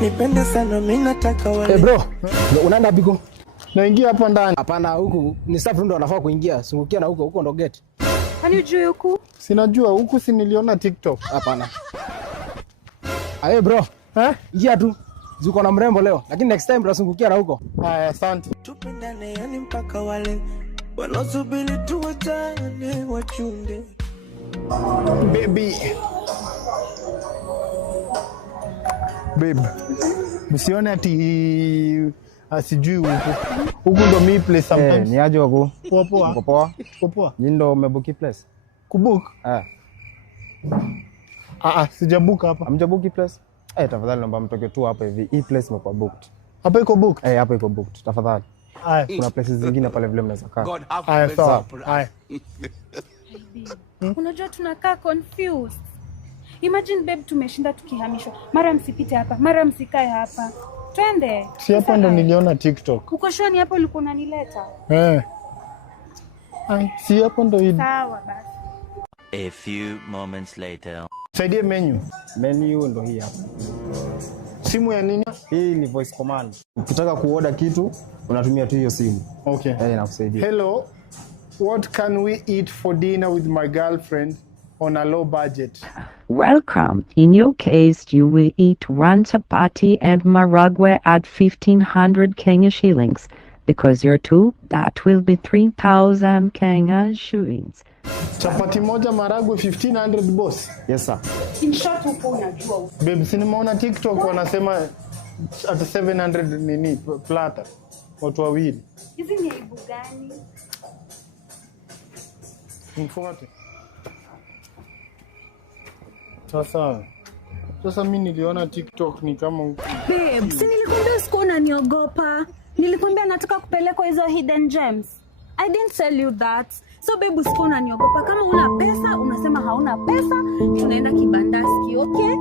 Nipende sana mimi nataka wale. Bro, unaenda biko? Naingia hapa ndani. Hapana, huku ni staff ndo anafaa kuingia. Sungukia na huko ndo gate. Kwani ujue huku? Sinajua huku, si niliona TikTok. Hapana. Aye bro, ingia tu. Zuko na mrembo leo, lakini next time tunasungukia na huko. Haya, asante. Tupendane yani mpaka wale wanaosubiri tuwachane wachunde. Baby. Babe. Msione ati asijui huku ndo mi place sometimes. Ni aje wako? Poa poa. Uko poa? Uko poa. Ni ndo umebook place? Kubook? Sijabook hapa. Hamjabook place? Tafadhali naomba mtoke tu hapa hivi. Hii place imekuwa booked. Hapa iko booked? Hapa iko booked. Tafadhali. Kuna places zingine pale vile mnaweza kaa. Sawa. Unajua tunakaa confused. Imagine babe, tumeshinda tukihamishwa. Mara msipite hapa, mara msikae hapa. Twende. Si hapa ndo niliona TikTok. Uko sure ni hapo ulikuwa unanileta? Si hapo ndo hili. Sawa basi. A few moments later. Saidie menu. Menu ndo hii hapa. Simu ya nini? Hii ni voice command. Ukitaka kuorder kitu, unatumia tu hiyo simu. Okay. Inakusaidia. Hello. What can we eat for dinner with my girlfriend on a low budget? Welcome. In your case, you will eat one chapati and maragwe at 1,500 Kenya shillings. Because you're two, that will be 3,000 Kenya shillings. Chapati moja maragwe 1,500 boss. Yes sir. In short uko unajua. Babe, si nimeona TikTok wanasema at 700 nini plata. Watu wawili. Hizi ni aibu gani? Mfuate. Sasa mimi niliona TikTok ni kama Babe, si nilikwambia siku unaniogopa. Nilikwambia nataka kupelekwa hizo hidden gems. I didn't tell you that. So babe, siku unaniogopa. Kama una pesa, unasema hauna pesa, tunaenda kibandaski, okay?